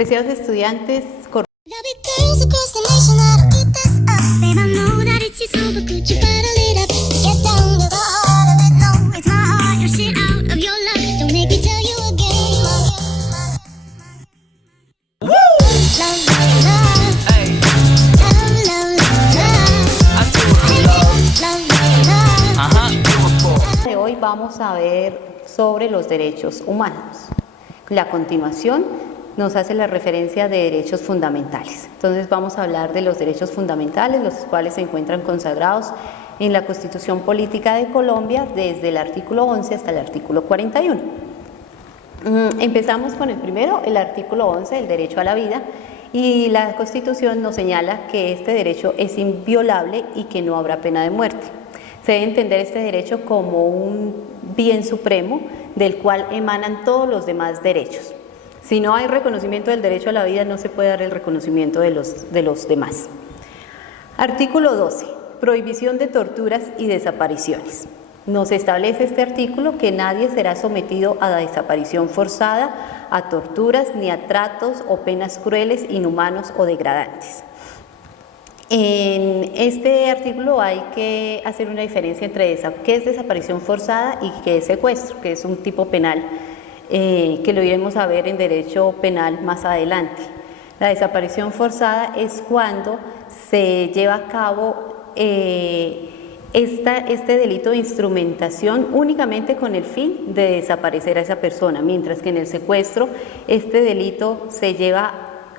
Preciados estudiantes, de hoy vamos a ver sobre los derechos humanos. La continuación nos hace la referencia de derechos fundamentales. Entonces vamos a hablar de los derechos fundamentales, los cuales se encuentran consagrados en la Constitución Política de Colombia desde el artículo 11 hasta el artículo 41. Empezamos con el primero, el artículo 11, el derecho a la vida, y la Constitución nos señala que este derecho es inviolable y que no habrá pena de muerte. Se debe entender este derecho como un bien supremo del cual emanan todos los demás derechos. Si no hay reconocimiento del derecho a la vida, no se puede dar el reconocimiento de los demás. Artículo 12. Prohibición de torturas y desapariciones. Nos establece este artículo que nadie será sometido a la desaparición forzada, a torturas, ni a tratos o penas crueles, inhumanos o degradantes. En este artículo hay que hacer una diferencia entre qué es desaparición forzada y qué es secuestro, que es un tipo penal que lo iremos a ver en derecho penal más adelante. La desaparición forzada es cuando se lleva a cabo este delito de instrumentación únicamente con el fin de desaparecer a esa persona, mientras que en el secuestro este delito se lleva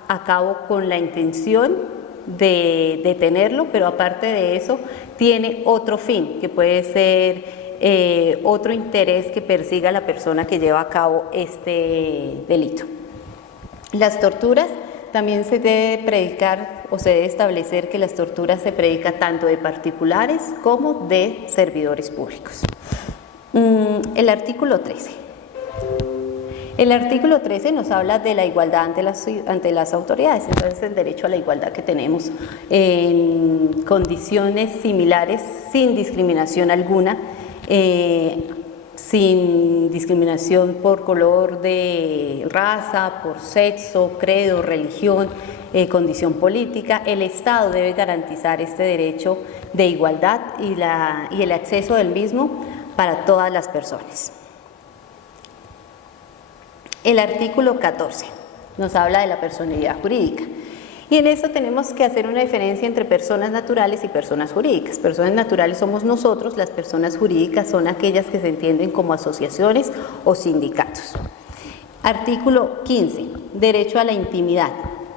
a cabo con la intención de detenerlo, pero aparte de eso tiene otro fin, que puede ser otro interés que persiga la persona que lleva a cabo este delito. Las torturas también se debe predicar o se debe establecer que las torturas se predican tanto de particulares como de servidores públicos. El artículo 13. El artículo 13 nos habla de la igualdad ante las autoridades, entonces el derecho a la igualdad que tenemos en condiciones similares, sin discriminación alguna, sin discriminación por color de raza, por sexo, credo, religión, condición política. El Estado debe garantizar este derecho de igualdad y el acceso del mismo para todas las personas. El artículo 14 nos habla de la personalidad jurídica y en esto tenemos que hacer una diferencia entre personas naturales y personas jurídicas. Personas naturales somos nosotros, las personas jurídicas son aquellas que se entienden como asociaciones o sindicatos. Artículo 15, derecho a la intimidad.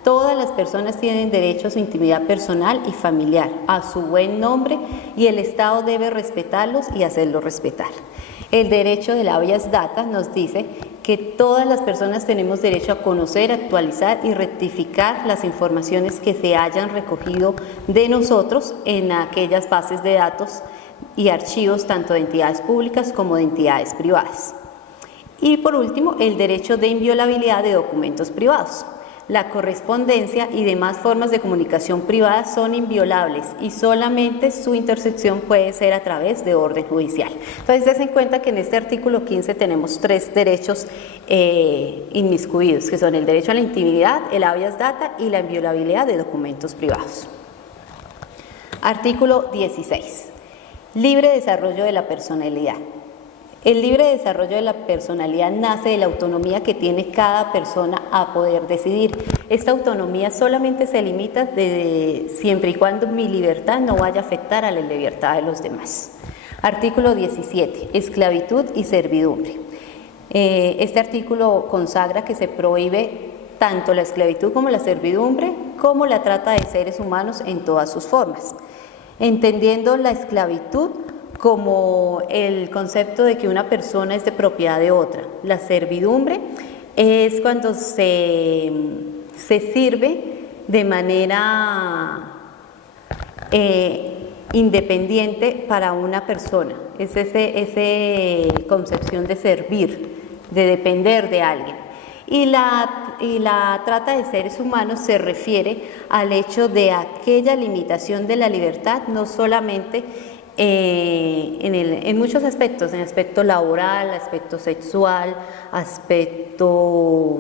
Todas las personas tienen derecho a su intimidad personal y familiar, a su buen nombre, y el Estado debe respetarlos y hacerlos respetar. El derecho del habeas data nos dice que todas las personas tenemos derecho a conocer, actualizar y rectificar las informaciones que se hayan recogido de nosotros en aquellas bases de datos y archivos tanto de entidades públicas como de entidades privadas. Y por último, el derecho de inviolabilidad de documentos privados. La correspondencia y demás formas de comunicación privada son inviolables y solamente su intersección puede ser a través de orden judicial. Entonces, dense en cuenta que en este artículo 15 tenemos tres derechos inmiscuidos, que son el derecho a la intimidad, el habeas data y la inviolabilidad de documentos privados. Artículo 16. Libre desarrollo de la personalidad. El libre desarrollo de la personalidad nace de la autonomía que tiene cada persona a poder decidir. Esta autonomía solamente se limita siempre y cuando mi libertad no vaya a afectar a la libertad de los demás. Artículo 17. Esclavitud y servidumbre. Este artículo consagra que se prohíbe tanto la esclavitud como la servidumbre, como la trata de seres humanos en todas sus formas. Entendiendo la esclavitud como el concepto de que una persona es de propiedad de otra. La servidumbre es cuando se sirve de manera independiente para una persona. Es esa concepción de servir, de depender de alguien. Y la trata de seres humanos se refiere al hecho de aquella limitación de la libertad, no solamente en muchos aspectos, en aspecto laboral, aspecto sexual, aspecto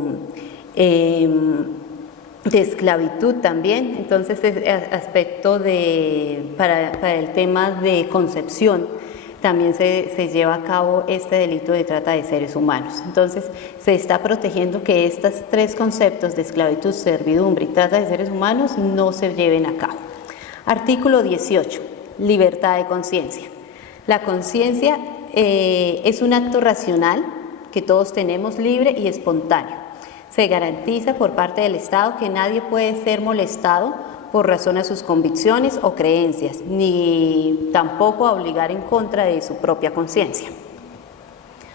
de esclavitud también. Entonces, aspecto para el tema de concepción, también se lleva a cabo este delito de trata de seres humanos. Entonces, se está protegiendo que estos tres conceptos de esclavitud, servidumbre y trata de seres humanos no se lleven a cabo. Artículo 18, libertad de conciencia. La conciencia es un acto racional que todos tenemos, libre y espontáneo. Se garantiza por parte del Estado que nadie puede ser molestado por razón a sus convicciones o creencias, ni tampoco a obligar en contra de su propia conciencia.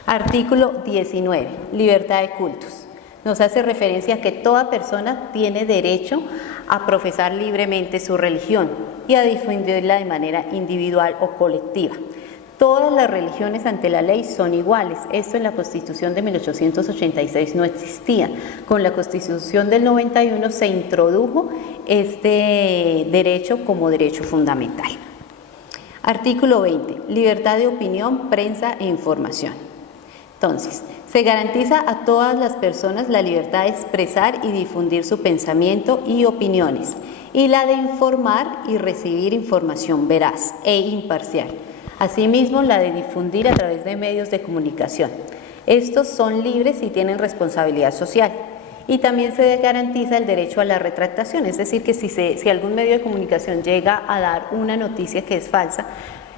Artículo 19. Libertad de cultos. Nos hace referencia a que toda persona tiene derecho a profesar libremente su religión y a difundirla de manera individual o colectiva. Todas las religiones ante la ley son iguales. Esto en la Constitución de 1886 no existía. Con la Constitución del 91 se introdujo este derecho como derecho fundamental. Artículo 20. Libertad de opinión, prensa e información. Entonces, se garantiza a todas las personas la libertad de expresar y difundir su pensamiento y opiniones, y la de informar y recibir información veraz e imparcial. Asimismo, la de difundir a través de medios de comunicación. Estos son libres y tienen responsabilidad social. Y también se garantiza el derecho a la retractación, es decir, que si algún medio de comunicación llega a dar una noticia que es falsa,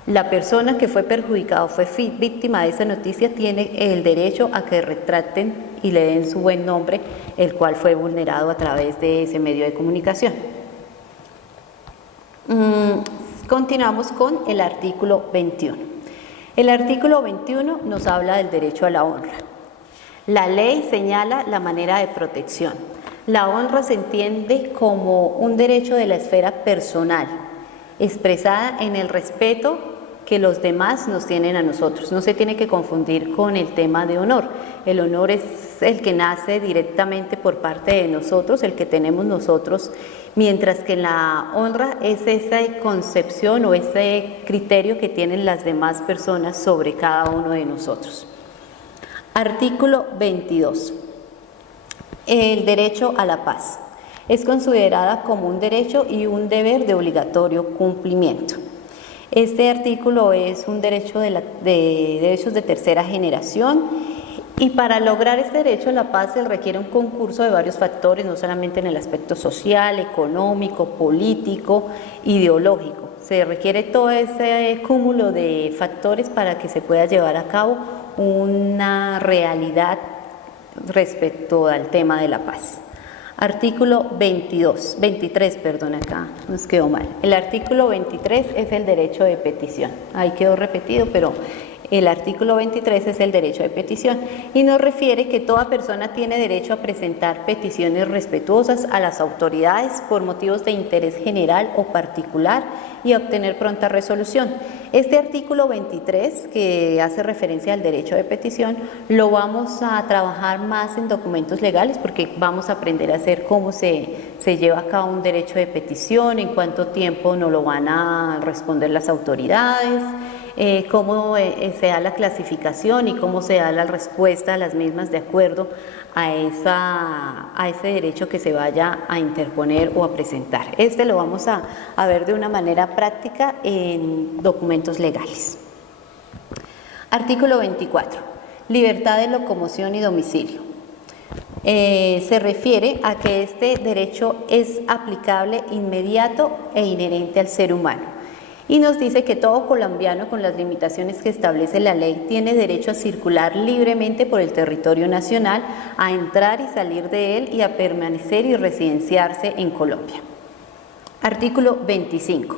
la persona que fue perjudicada o fue víctima de esa noticia tiene el derecho a que retracten y le den su buen nombre, el cual fue vulnerado a través de ese medio de comunicación. Continuamos con el artículo 21. El artículo 21 nos habla del derecho a la honra. La ley señala la manera de protección. La honra se entiende como un derecho de la esfera personal, expresada en el respeto que los demás nos tienen a nosotros. No se tiene que confundir con el tema de honor. El honor es el que nace directamente por parte de nosotros, el que tenemos nosotros, mientras que la honra es esa concepción o ese criterio que tienen las demás personas sobre cada uno de nosotros. Artículo 22. El derecho a la paz. Es considerada como un derecho y un deber de obligatorio cumplimiento. Este artículo es un derecho de derechos de tercera generación, y para lograr este derecho a la paz se requiere un concurso de varios factores, no solamente en el aspecto social, económico, político, ideológico. Se requiere todo ese cúmulo de factores para que se pueda llevar a cabo una realidad respecto al tema de la paz. Artículo 23, acá nos quedó mal. El artículo 23 es el derecho de petición. Ahí quedó repetido, pero el artículo 23 es el derecho de petición y nos refiere que toda persona tiene derecho a presentar peticiones respetuosas a las autoridades por motivos de interés general o particular y a obtener pronta resolución. Este artículo 23, que hace referencia al derecho de petición, lo vamos a trabajar más en documentos legales porque vamos a aprender a hacer cómo se lleva a cabo un derecho de petición, en cuánto tiempo nos lo van a responder las autoridades, cómo se da la clasificación y cómo se da la respuesta a las mismas de acuerdo a ese derecho que se vaya a interponer o a presentar. Este lo vamos a ver de una manera práctica en documentos legales. Artículo 24. Libertad de locomoción y domicilio. Se refiere a que este derecho es aplicable, inmediato e inherente al ser humano. Y nos dice que todo colombiano, con las limitaciones que establece la ley, tiene derecho a circular libremente por el territorio nacional, a entrar y salir de él y a permanecer y residenciarse en Colombia. Artículo 25.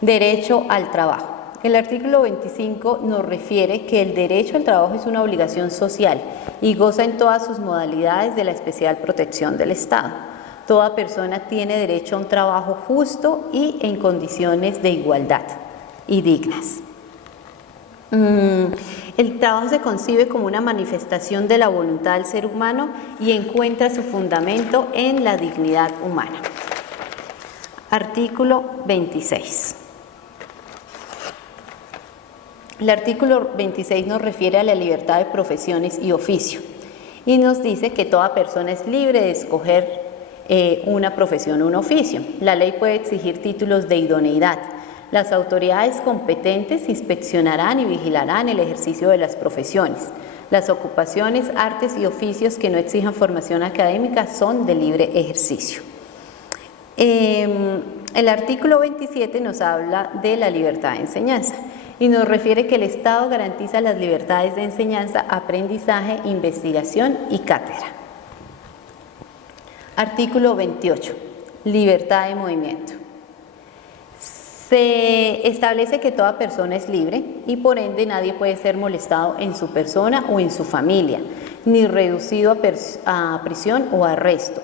Derecho al trabajo. El artículo 25 nos refiere que el derecho al trabajo es una obligación social y goza en todas sus modalidades de la especial protección del Estado. Toda persona tiene derecho a un trabajo justo y en condiciones de igualdad y dignas. El trabajo se concibe como una manifestación de la voluntad del ser humano y encuentra su fundamento en la dignidad humana. Artículo 26. El artículo 26 nos refiere a la libertad de profesiones y oficio. y nos dice que toda persona es libre de escoger una profesión o un oficio. La ley puede exigir títulos de idoneidad. Las autoridades competentes inspeccionarán y vigilarán el ejercicio de las profesiones. Las ocupaciones, artes y oficios que no exijan formación académica son de libre ejercicio. El artículo 27 nos habla de la libertad de enseñanza y nos refiere que el Estado garantiza las libertades de enseñanza, aprendizaje, investigación y cátedra. Artículo 28. Libertad de movimiento. Se establece que toda persona es libre y por ende nadie puede ser molestado en su persona o en su familia, ni reducido a prisión o arresto.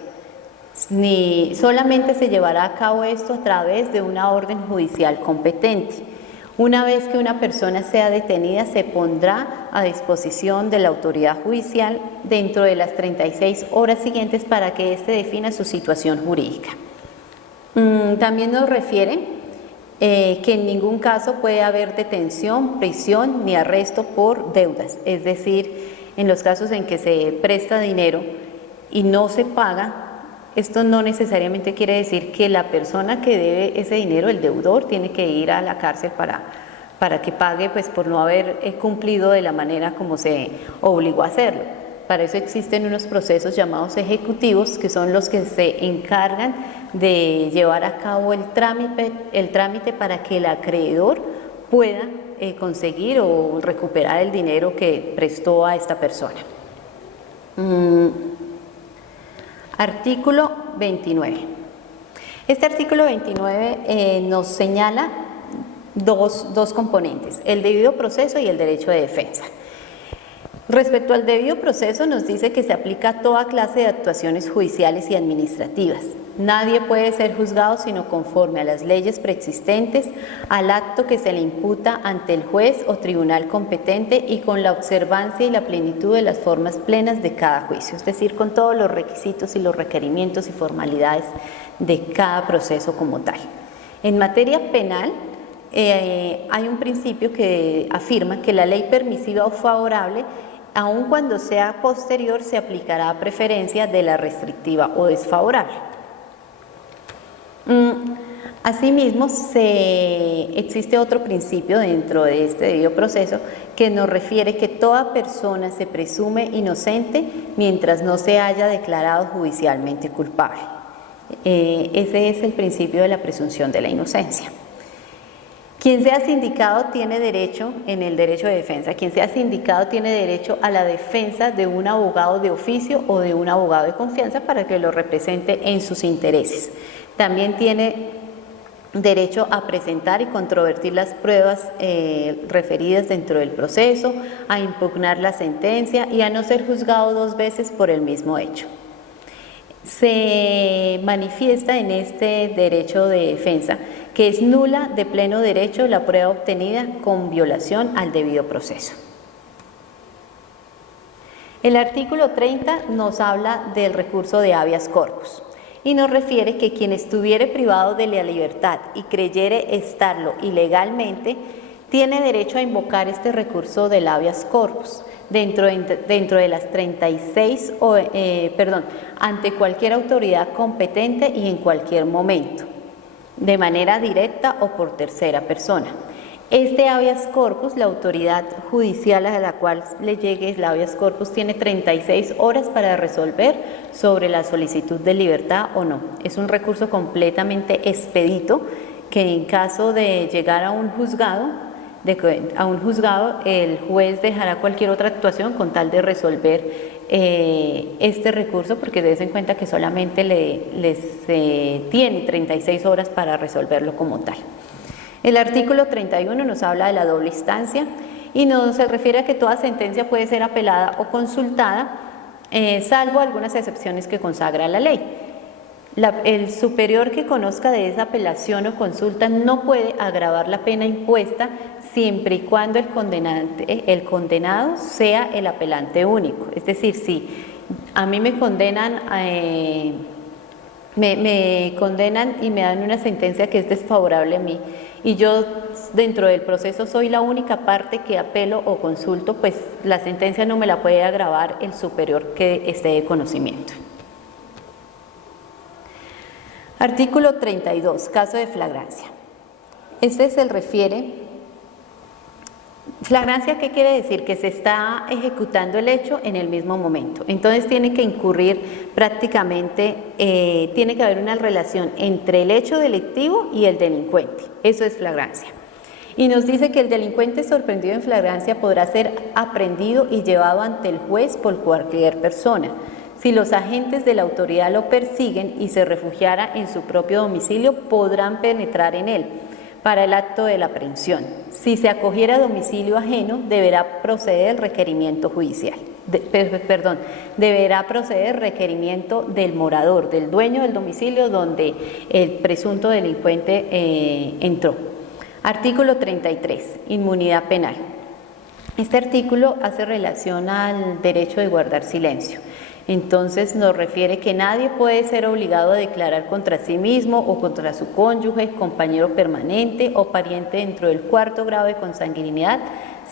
Ni solamente se llevará a cabo esto a través de una orden judicial competente. Una vez que una persona sea detenida, se pondrá a disposición de la autoridad judicial dentro de las 36 horas siguientes para que éste defina su situación jurídica. También nos refiere que en ningún caso puede haber detención, prisión ni arresto por deudas, es decir, en los casos en que se presta dinero y no se paga, esto no necesariamente quiere decir que la persona que debe ese dinero, el deudor, tiene que ir a la cárcel para que pague pues, por no haber cumplido de la manera como se obligó a hacerlo. Para eso existen unos procesos llamados ejecutivos, que son los que se encargan de llevar a cabo el trámite para que el acreedor pueda conseguir o recuperar el dinero que prestó a esta persona. Artículo 29. Este artículo 29 nos señala dos componentes, el debido proceso y el derecho de defensa. Respecto al debido proceso, nos dice que se aplica a toda clase de actuaciones judiciales y administrativas. Nadie puede ser juzgado sino conforme a las leyes preexistentes, al acto que se le imputa ante el juez o tribunal competente y con la observancia y la plenitud de las formas plenas de cada juicio, es decir, con todos los requisitos y los requerimientos y formalidades de cada proceso como tal. En materia penal, hay un principio que afirma que la ley permisiva o favorable, aun cuando sea posterior, se aplicará a preferencia de la restrictiva o desfavorable. Asimismo, existe otro principio dentro de este debido proceso que nos refiere que toda persona se presume inocente mientras no se haya declarado judicialmente culpable. Ese es el principio de la presunción de la inocencia. Quien sea sindicado tiene derecho, en el derecho de defensa, quien sea sindicado tiene derecho a la defensa de un abogado de oficio o de un abogado de confianza para que lo represente en sus intereses. También tiene derecho a presentar y controvertir las pruebas referidas dentro del proceso, a impugnar la sentencia y a no ser juzgado 2 veces por el mismo hecho. Se manifiesta en este derecho de defensa que es nula de pleno derecho la prueba obtenida con violación al debido proceso. El artículo 30 nos habla del recurso de habeas corpus y nos refiere que quien estuviere privado de la libertad y creyere estarlo ilegalmente, tiene derecho a invocar este recurso del habeas corpus dentro de las 36, ante cualquier autoridad competente y en cualquier momento, de manera directa o por tercera persona. Este habeas corpus, la autoridad judicial a la cual le llegue el habeas corpus, tiene 36 horas para resolver sobre la solicitud de libertad o no. Es un recurso completamente expedito que en caso de llegar a un juzgado, el juez dejará cualquier otra actuación con tal de resolver este recurso, porque des en cuenta que solamente tiene 36 horas para resolverlo como tal. El artículo 31 nos habla de la doble instancia y se refiere a que toda sentencia puede ser apelada o consultada, salvo algunas excepciones que consagra la ley. El superior que conozca de esa apelación o consulta no puede agravar la pena impuesta siempre y cuando el condenado sea el apelante único. Es decir, si a mí me condenan y me dan una sentencia que es desfavorable a mí y yo dentro del proceso soy la única parte que apelo o consulto, pues la sentencia no me la puede agravar el superior que esté de conocimiento. Artículo 32, caso de flagrancia. Este se refiere, flagrancia, ¿qué quiere decir? Que se está ejecutando el hecho en el mismo momento. Entonces tiene que incurrir prácticamente, tiene que haber una relación entre el hecho delictivo y el delincuente. Eso es flagrancia. Y nos dice que el delincuente sorprendido en flagrancia podrá ser aprehendido y llevado ante el juez por cualquier persona. Si los agentes de la autoridad lo persiguen y se refugiara en su propio domicilio, podrán penetrar en él para el acto de la aprehensión. Si se acogiera a domicilio ajeno, deberá proceder el requerimiento judicial. Deberá proceder el requerimiento del morador, del dueño del domicilio donde el presunto delincuente entró. Artículo 33, inmunidad penal. Este artículo hace relación al derecho de guardar silencio. Entonces nos refiere que nadie puede ser obligado a declarar contra sí mismo o contra su cónyuge, compañero permanente o pariente dentro del cuarto grado de consanguinidad,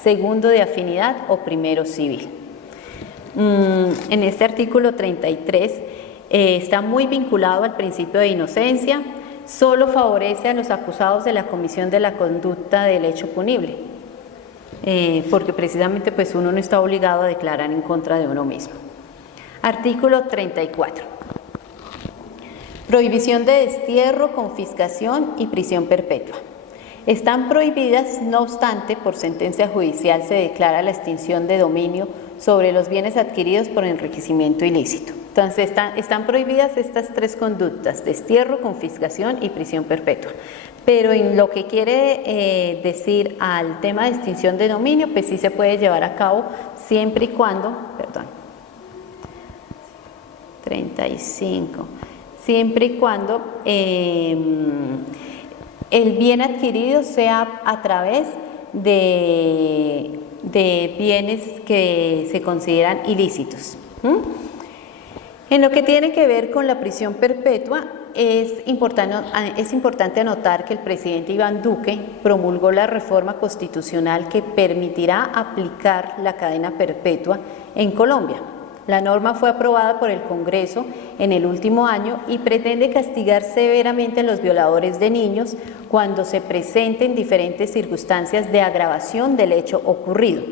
segundo de afinidad o primero civil. En este artículo 33 está muy vinculado al principio de inocencia, solo favorece a los acusados de la comisión de la conducta del hecho punible, porque precisamente pues uno no está obligado a declarar en contra de uno mismo. Artículo 34. Prohibición de destierro, confiscación y prisión perpetua. Están prohibidas, no obstante, por sentencia judicial se declara la extinción de dominio sobre los bienes adquiridos por enriquecimiento ilícito. Entonces están prohibidas estas tres conductas: destierro, confiscación y prisión perpetua. Pero en lo que quiere decir al tema de extinción de dominio, pues sí se puede llevar a cabo siempre y cuando, 35, siempre y cuando el bien adquirido sea a través de bienes que se consideran ilícitos. En lo que tiene que ver con la prisión perpetua, es importante anotar que el presidente Iván Duque promulgó la reforma constitucional que permitirá aplicar la cadena perpetua en Colombia. La norma fue aprobada por el Congreso en el último año y pretende castigar severamente a los violadores de niños cuando se presenten diferentes circunstancias de agravación del hecho ocurrido.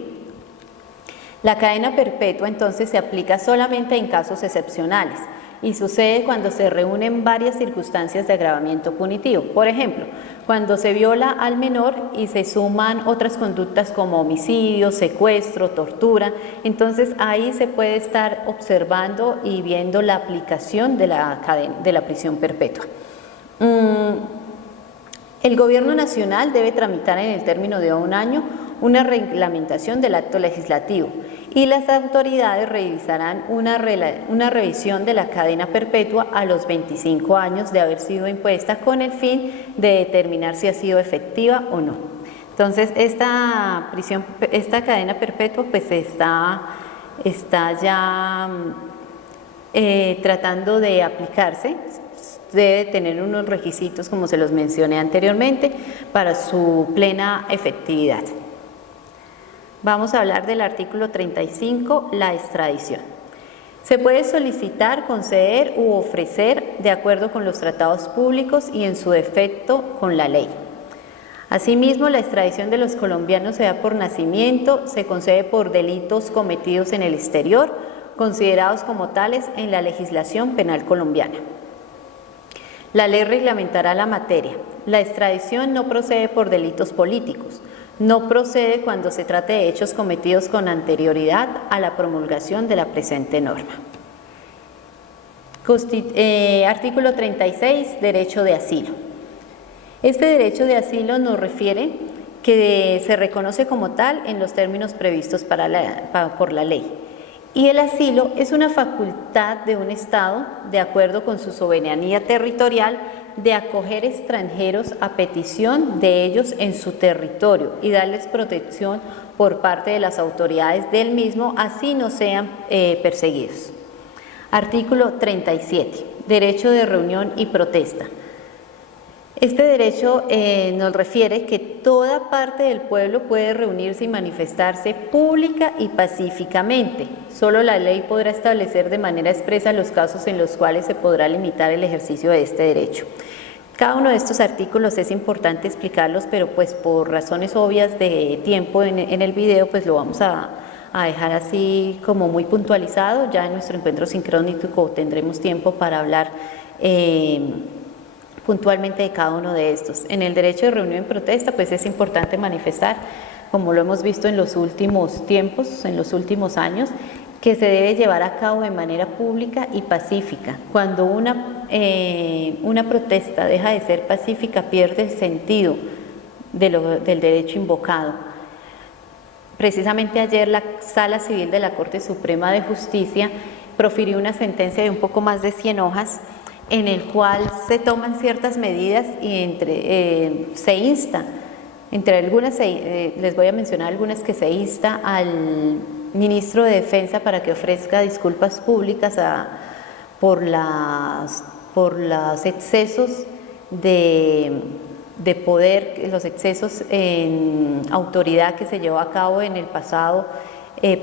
La cadena perpetua entonces se aplica solamente en casos excepcionales y sucede cuando se reúnen varias circunstancias de agravamiento punitivo. Por ejemplo, cuando se viola al menor y se suman otras conductas como homicidio, secuestro, tortura, entonces ahí se puede estar observando y viendo la aplicación de la prisión perpetua. El Gobierno Nacional debe tramitar en el término de un año una reglamentación del acto legislativo y las autoridades realizarán una revisión de la cadena perpetua a los 25 años de haber sido impuesta con el fin de determinar si ha sido efectiva o no. Entonces esta cadena perpetua pues está ya tratando de aplicarse. Debe tener unos requisitos, como se los mencioné anteriormente, para su plena efectividad. Vamos a hablar del artículo 35, la extradición. Se puede solicitar, conceder u ofrecer de acuerdo con los tratados públicos y en su defecto con la ley. Asimismo, la extradición de los colombianos se da por nacimiento, se concede por delitos cometidos en el exterior, considerados como tales en la legislación penal colombiana. La ley reglamentará la materia. La extradición no procede por delitos políticos. No procede cuando se trate de hechos cometidos con anterioridad a la promulgación de la presente norma. Artículo 36, derecho de asilo. Este derecho de asilo nos refiere que se reconoce como tal en los términos previstos por la ley. Y el asilo es una facultad de un Estado, de acuerdo con su soberanía territorial, de acoger extranjeros a petición de ellos en su territorio y darles protección por parte de las autoridades del mismo, así no sean perseguidos. Artículo 37. Derecho de reunión y protesta. Este derecho nos refiere que toda parte del pueblo puede reunirse y manifestarse pública y pacíficamente. Solo la ley podrá establecer de manera expresa los casos en los cuales se podrá limitar el ejercicio de este derecho. Cada uno de estos artículos es importante explicarlos, pero pues por razones obvias de tiempo en el video, pues lo vamos a dejar así como muy puntualizado. Ya en nuestro encuentro sincrónico tendremos tiempo para hablar puntualmente de cada uno de estos. En el derecho de reunión y protesta, pues es importante manifestar, como lo hemos visto en los últimos tiempos, en los últimos años, que se debe llevar a cabo de manera pública y pacífica. Cuando una protesta deja de ser pacífica, pierde el sentido del derecho invocado. Precisamente ayer la Sala Civil de la Corte Suprema de Justicia profirió una sentencia de un poco más de 100 hojas, en el cual se toman ciertas medidas y se insta, entre algunas, les voy a mencionar algunas, que se insta al ministro de Defensa para que ofrezca disculpas públicas por los excesos de poder, los excesos en autoridad que se llevó a cabo en el pasado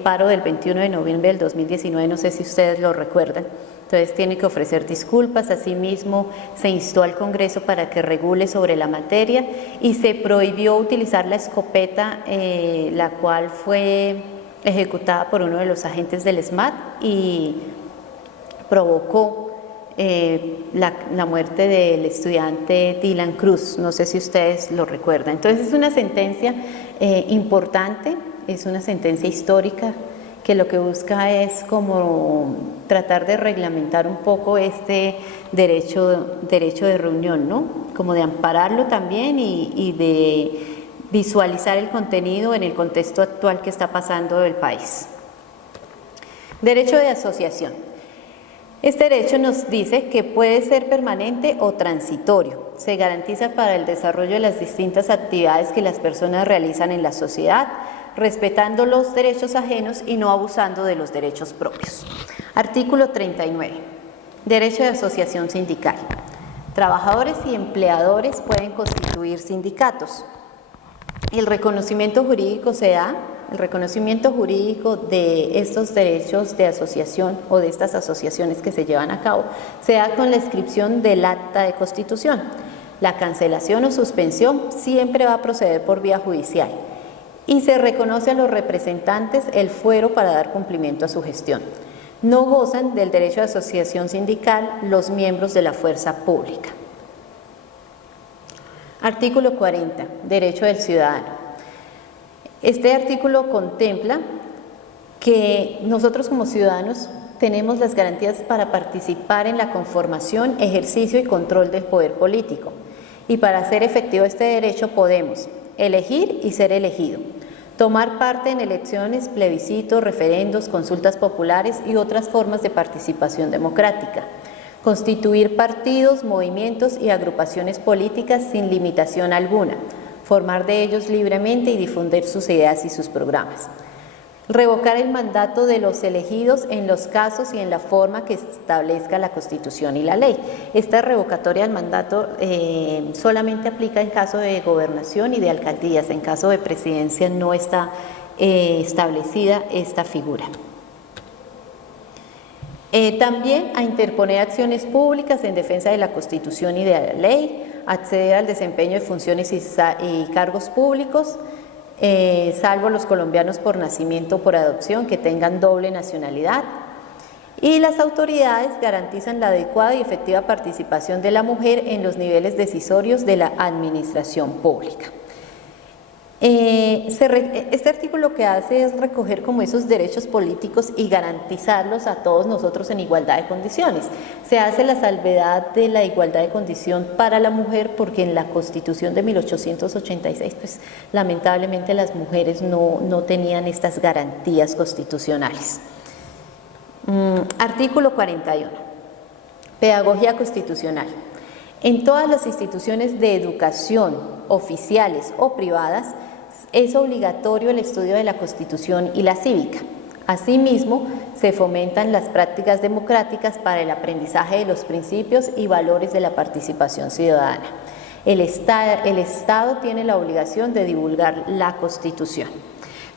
paro del 21 de noviembre del 2019, no sé si ustedes lo recuerdan. Entonces tiene que ofrecer disculpas. Asimismo, se instó al Congreso para que regule sobre la materia y se prohibió utilizar la escopeta, la cual fue ejecutada por uno de los agentes del SMAT y provocó la muerte del estudiante Dylan Cruz. No sé si ustedes lo recuerdan. Entonces es una sentencia importante, es una sentencia histórica, que lo que busca es como tratar de reglamentar un poco este derecho de reunión, ¿no? Como de ampararlo también y de visualizar el contenido en el contexto actual que está pasando del país. Derecho de asociación. Este derecho nos dice que puede ser permanente o transitorio. Se garantiza para el desarrollo de las distintas actividades que las personas realizan en la sociedad, respetando los derechos ajenos y no abusando de los derechos propios. Artículo 39. Derecho de asociación sindical. Trabajadores y empleadores pueden constituir sindicatos. El reconocimiento jurídico se da, el reconocimiento jurídico de estos derechos de asociación o de estas asociaciones que se llevan a cabo, se da con la inscripción del acta de constitución. La cancelación o suspensión siempre va a proceder por vía judicial y se reconoce a los representantes el fuero para dar cumplimiento a su gestión. No gozan del derecho de asociación sindical los miembros de la fuerza pública. Artículo 40. Derecho del ciudadano. Este artículo contempla que nosotros como ciudadanos tenemos las garantías para participar en la conformación, ejercicio y control del poder político. Y para hacer efectivo este derecho podemos elegir y ser elegido, tomar parte en elecciones, plebiscitos, referendos, consultas populares y otras formas de participación democrática, constituir partidos, movimientos y agrupaciones políticas sin limitación alguna, formar de ellos libremente y difundir sus ideas y sus programas. Revocar el mandato de los elegidos en los casos y en la forma que establezca la Constitución y la ley. Esta revocatoria del mandato solamente aplica en caso de gobernación y de alcaldías. En caso de presidencia no está establecida esta figura. También a interponer acciones públicas en defensa de la Constitución y de la ley, acceder al desempeño de funciones y cargos públicos, salvo los colombianos por nacimiento o por adopción que tengan doble nacionalidad, y las autoridades garantizan la adecuada y efectiva participación de la mujer en los niveles decisorios de la administración pública. Este artículo lo que hace es recoger como esos derechos políticos y garantizarlos a todos nosotros en igualdad de condiciones. Se hace la salvedad de la igualdad de condición para la mujer porque en la Constitución de 1886, pues lamentablemente las mujeres no tenían estas garantías constitucionales. Artículo 41. Pedagogía constitucional. En todas las instituciones de educación, oficiales o privadas, es obligatorio el estudio de la Constitución y la cívica. Asimismo, se fomentan las prácticas democráticas para el aprendizaje de los principios y valores de la participación ciudadana. El Estado tiene la obligación de divulgar la Constitución.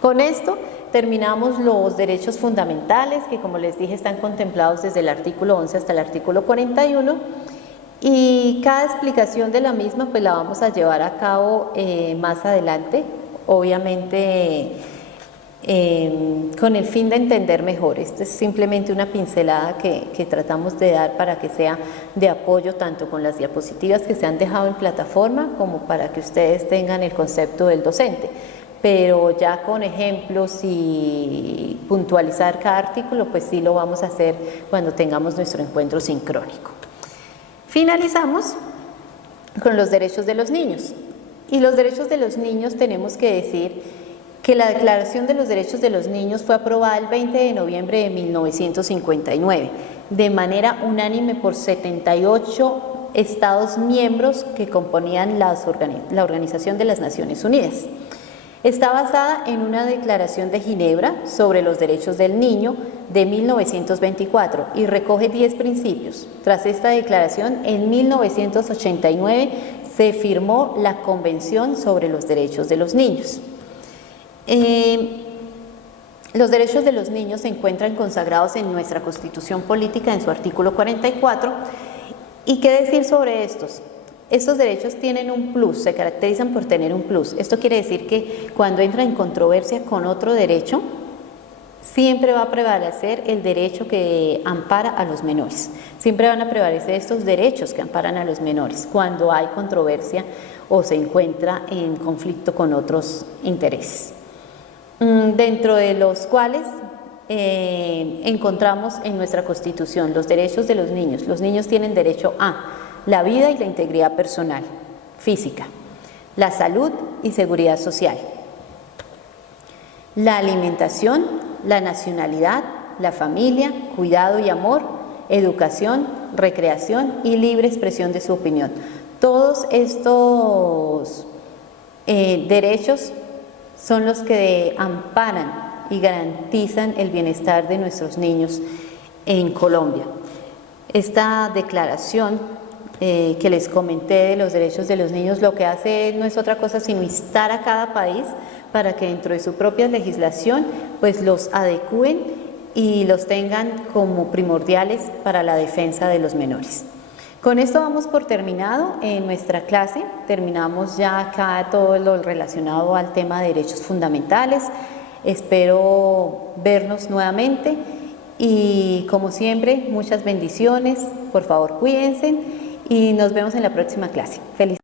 Con esto terminamos los derechos fundamentales, que como les dije están contemplados desde el artículo 11 hasta el artículo 41, y cada explicación de la misma pues la vamos a llevar a cabo más adelante, obviamente con el fin de entender mejor. Esto es simplemente una pincelada que tratamos de dar para que sea de apoyo tanto con las diapositivas que se han dejado en plataforma como para que ustedes tengan el concepto del docente. Pero ya con ejemplos y puntualizar cada artículo, pues sí lo vamos a hacer cuando tengamos nuestro encuentro sincrónico. Finalizamos con los derechos de los niños. Y los derechos de los niños tenemos que decir que la Declaración de los Derechos de los Niños fue aprobada el 20 de noviembre de 1959, de manera unánime por 78 Estados miembros que componían la Organización de las Naciones Unidas. Está basada en una Declaración de Ginebra sobre los Derechos del Niño de 1924 y recoge 10 principios. Tras esta declaración, en 1989 se firmó la Convención sobre los Derechos de los Niños. Los derechos de los niños se encuentran consagrados en nuestra Constitución Política en su artículo 44. ¿Y qué decir sobre estos? Estos derechos tienen un plus, se caracterizan por tener un plus. Esto quiere decir que cuando entra en controversia con otro derecho, siempre va a prevalecer el derecho que ampara a los menores. Siempre van a prevalecer estos derechos que amparan a los menores cuando hay controversia o se encuentra en conflicto con otros intereses. Dentro de los cuales encontramos en nuestra Constitución los derechos de los niños. Los niños tienen derecho a la vida y la integridad personal, física, la salud y seguridad social, la alimentación, la nacionalidad, la familia, cuidado y amor, educación, recreación y libre expresión de su opinión. Todos estos derechos son los que amparan y garantizan el bienestar de nuestros niños en Colombia. Esta declaración que les comenté de los derechos de los niños lo que hace no es otra cosa sino instar a cada país para que dentro de su propia legislación pues los adecúen y los tengan como primordiales para la defensa de los menores. Con esto damos por terminado en nuestra clase. Terminamos ya acá todo lo relacionado al tema de derechos fundamentales. Espero vernos nuevamente y como siempre muchas bendiciones. Por favor cuídense y nos vemos en la próxima clase. Feliz